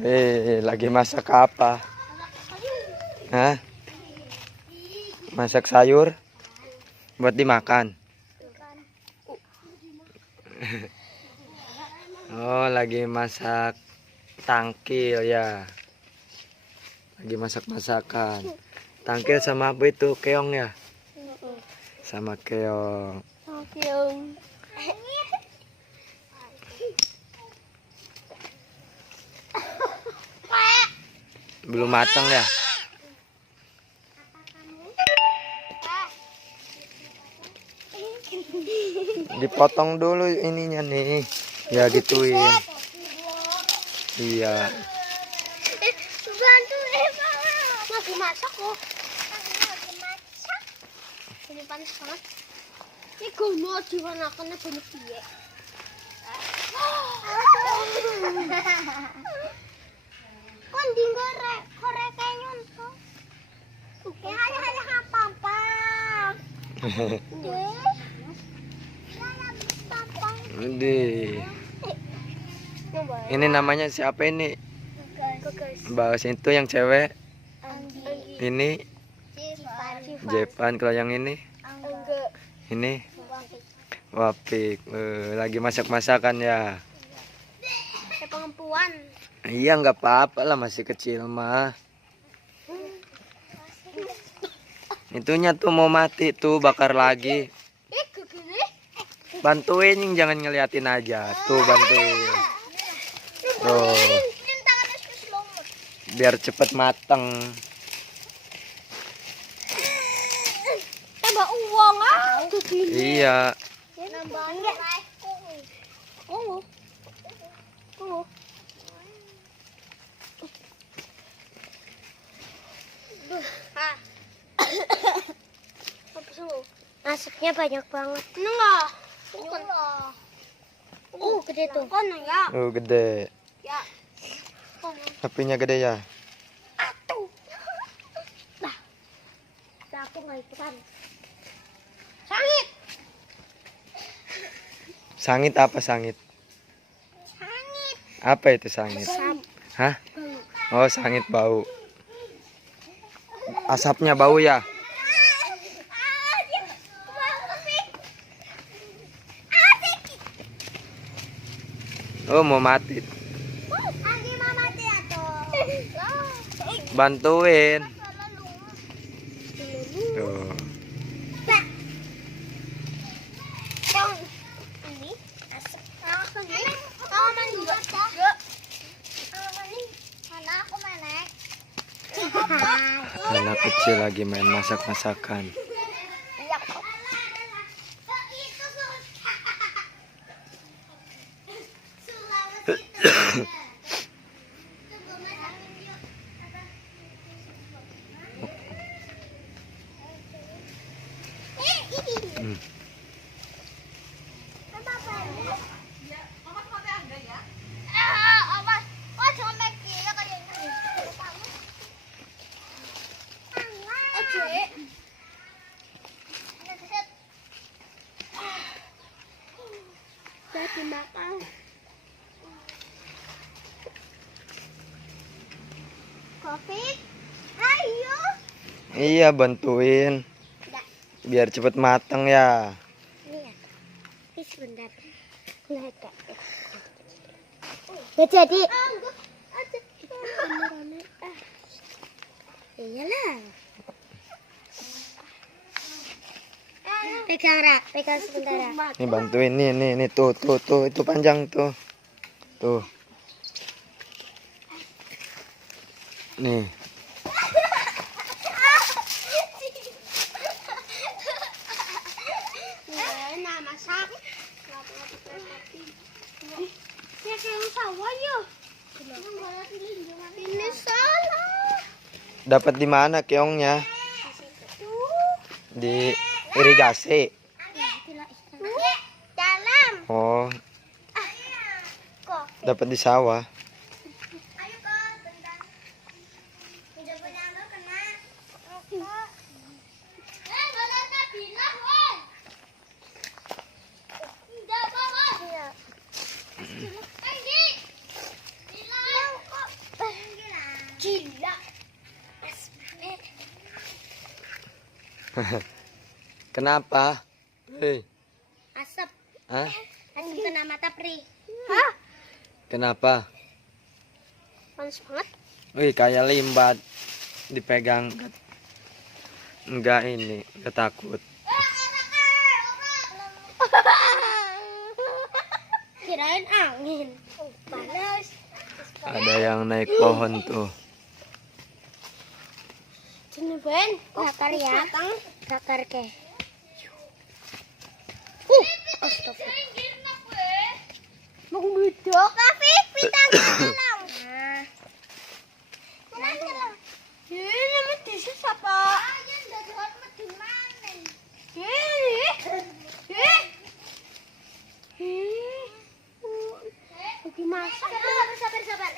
Lagi masak apa? Hah? Masak sayur buat dimakan. Oh, lagi masak tangkil ya. Lagi masak-masakan. Tangkil sama apa itu? Keong ya? Sama keong. Belum matang ya? Dipotong dulu ininya nih. Ya gituin. Iya. Bantu lagi masak kok. Ini panas banget. Ini gono diwarnakannya banyak piye. Kon dinggorek, koreke nyontok. Ya hanya apa-apa. Ini namanya siapa ini? Bahas itu yang cewek. Ini Jepan. Kalau yang ini? Ini Wapik. Lagi masak-masakan ya. Pengempuan. Iya, nggak apa-apa lah, masih kecil mah. Itunya tuh mau mati tuh, bakar lagi. Bantuin, jangan ngeliatin aja. Tuh bantuin. Tuh. Biar cepet mateng. Tambah uang Iya. Masaknya banyak banget. Enggak. Gede tuh. Ya. Gede. Ya. Apinya gede ya. Nah. Aku nggak ikutan. Sangit. Sangit apa sangit? Sangit. Apa itu sangit? Hah? Oh, sangit bau. Asapnya bau ya? Oh, mau mati. Bantuin. Tuh. Anak kecil lagi main masak-masakan. Dimakan. Kopi, ayo. Iya, bantuin. Biar cepet matang ya. Lihat. Ini sebentar. Nggak jadi. Iyalah. Pegang sebentar. Nih bantuin nih tuh itu panjang tuh. Tuh. Nih. Nah, masak. Ya kayak sawah yuk. Ini salah. Dapat di mana keongnya? Di irigasi. Dalam. Oh, Kok. dapat di sawah. Ayo kok, bentar. Udah punya angka kena. Boleh bilang, woi. Enggak, Bang. Iya. Bilang kok. Kenapa? Hei. Asap. Hah? Asap kena mata Pri. Hah? Kenapa? Panas banget. Wih, kayak limbat dipegang. Enggak ini, enggak takut. Kirain angin. Panas. Ada yang naik pohon tuh. Sini Ben, bakar ya. Bakar ke. Astagfirullah. Mau bidok. Kafi, pitang lang. Nah. Ini naman tisu siapa? Ayan, dadahan mo din man. Lagi masak. Sabar.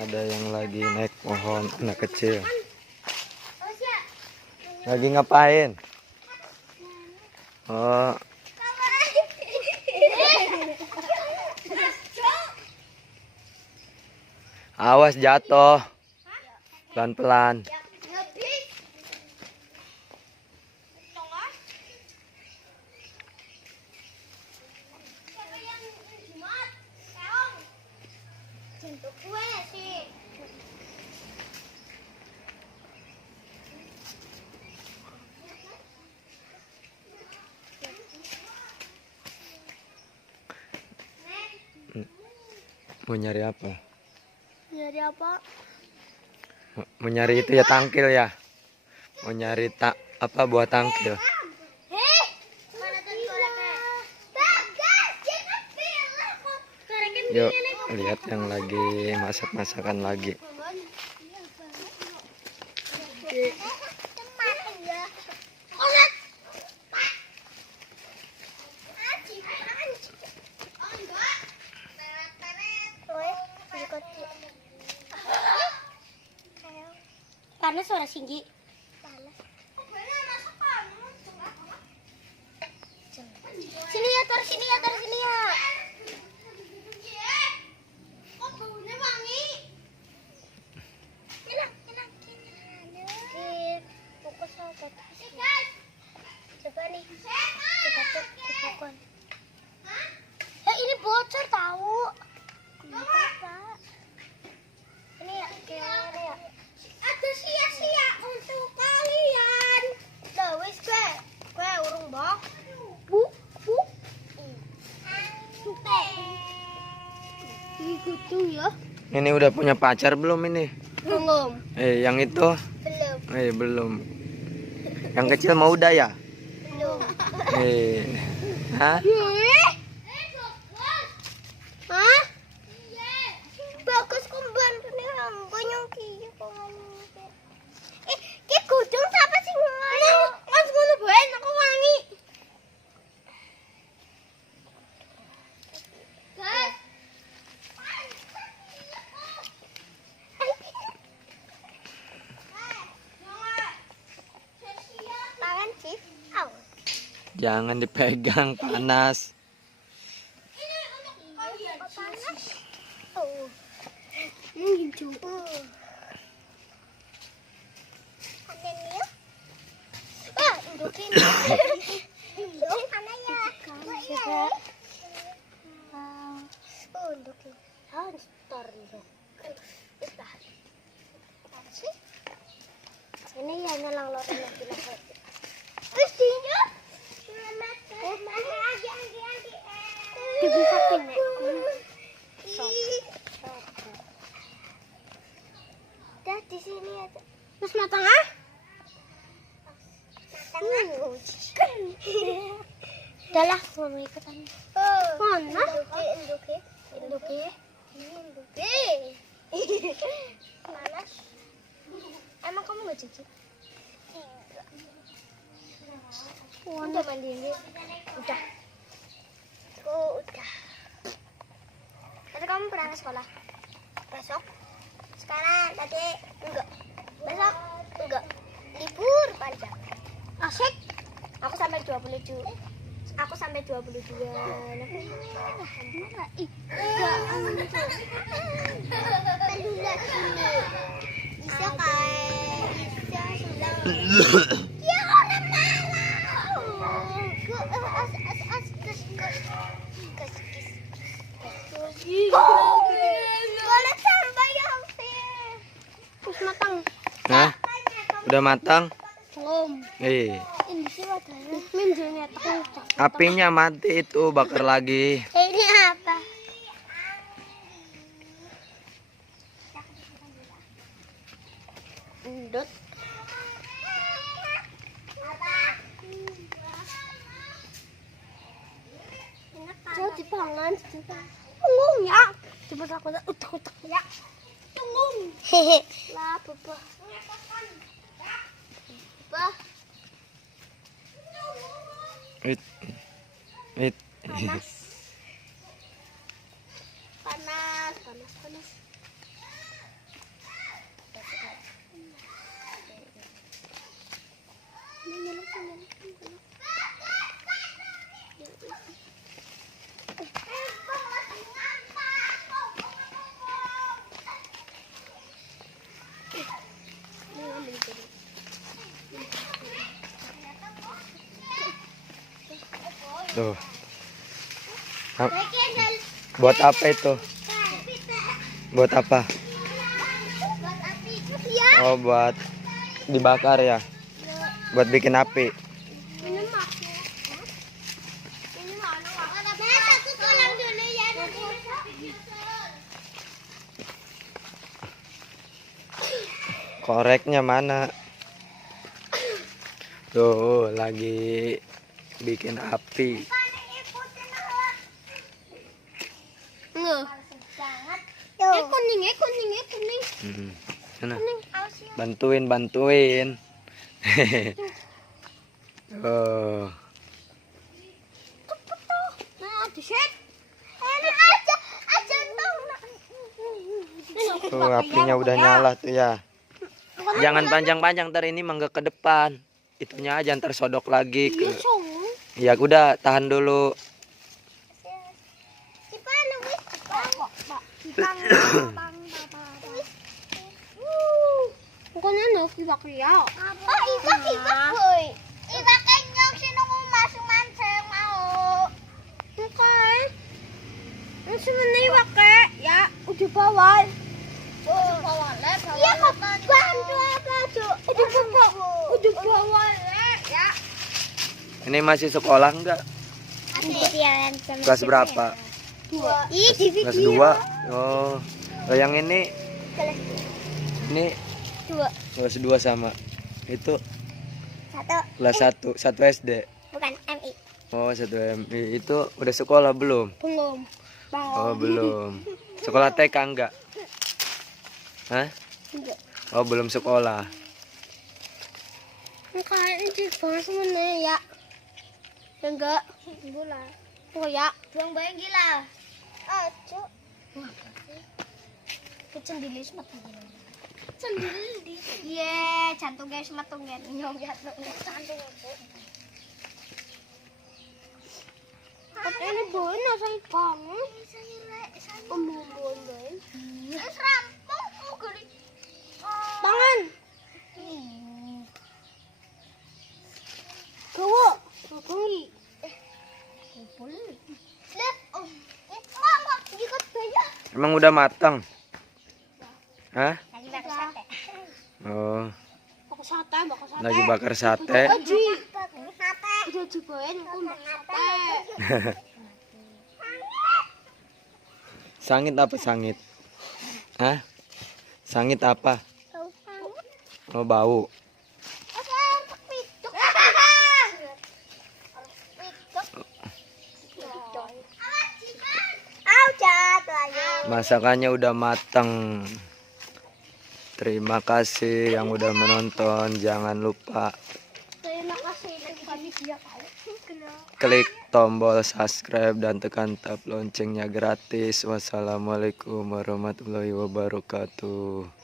Ada yang lagi naik pohon, anak kecil. Lagi ngapain? Oh, awas jatuh. Pelan-pelan. Mau nyari apa? Nyari apa? Mau nyari itu ya tangkil ya. Mau nyari apa buah tangkil. Yuk lihat yang lagi masak-masakan lagi. Panas suara tinggi. Sini ya, taruh sini ya. Kok baunya wangi? Enak. Fokus apa? Coba nih. Coba dipukul. Ini bocor tahu. Apa? Ini ya, gimana ya? Ada sia-sia untuk kalian. Dah wis gue urung bok. Bu. Gitu ya. Ini udah punya pacar belum ini? Belum. Yang itu? Belum. Belum. Yang kecil mau udah ya? Belum. Hah? Hah? Bagus kumban ini banyak kiyo ki gudung siapa sih ngono? Mas ngono bae aku wangi. Guys. Tangan sih. Jangan dipegang, panas. Ini untuk kalian. Panas. Oh. Gitu. Ada nih. Indukin. Induk mana ya? Coba. Indukin. Stor induk. Ini ya nyelang lorong lagi lah. Isinya. Bisa pindah. Dah di sini aja. Terus matang ah? Matang. Dah lah, mau ikutan. Mana? Induki. Panas. Emang kamu nggak cuci? Udah mandi ini. Udah. Udah. Tapi kamu berangkat sekolah? Besok? Sekarang tadi enggak. Besok enggak. Libur panjang. Asik. Aku sampai 22. Bisa kan? Ya orang malam. Boleh tambah ya, Hafiz. Terus matang. Hah? Udah matang? Belum. Ini sih matangnya. Minjilnya tak. Apinya mati itu, bakar lagi. Ini apa? Endut. Jauh dipangan, tunggu ya. Coba aku utak ya. Tunggu. Hehe. Lah, papa. Papa. It. Panas. Panas. Tuh. Buat apa itu? Buat apa? Oh, buat dibakar ya? Buat bikin api. Koreknya mana? Tuh, lagi bikin api. Kuning. Sana. Bantuin. Oh. Tuh, apinya udah nyala tuh ya. Jangan panjang-panjang, ntar ini mangga ke depan. Itunya aja ntar sodok lagi ke. Ya udah, tahan dulu. Pokoknya nggak ibak ya. Oh, ibak boy. Ibaknya nyok sini masuk mancing mau. Oke. Masih mana ibak ya? Udah bawa. Oh, bawa le. Iya kok bantu apa tuh? Udah bawa le ya. Ini masih sekolah enggak? Kelas berapa? 2. Ih, di Kelas video. 2. Oh. Kalau yang ini 2. kelas 2 sama. Itu 1. kelas 1 SD. Bukan MI. Oh, 1 MI. Itu udah sekolah belum? Belum. Oh, belum. Sekolah TK enggak? Hah? Enggak. Oh, belum sekolah. Kayaknya di bawah mana ya? Enggak. Gila. Oh ya. Buang bayang gila. Aduh. Kecendili sematong. Cendili. Iya, jantungnya sematong ya. Nyong jantungnya jantung itu. Ini bono saya kamu. Pembunuhan. Wis rampung kok geli. Tangan. Gawa. Gawa. Boleh. Lah, mama dikat banyak. Emang udah matang? Hah? Lagi bakar sate. Oh, Bakar sate, bakar sate. lagi bakar sate. Aji. Sate. Udah cobain aku bakar sate. Sangit apa sangit? Hah? Sangit apa? Oh, bau. Masakannya udah matang. Terima kasih yang udah menonton. Jangan lupa Terima kasih kami dia klik tombol subscribe dan tekan tab loncengnya gratis. Wassalamualaikum warahmatullahi wabarakatuh.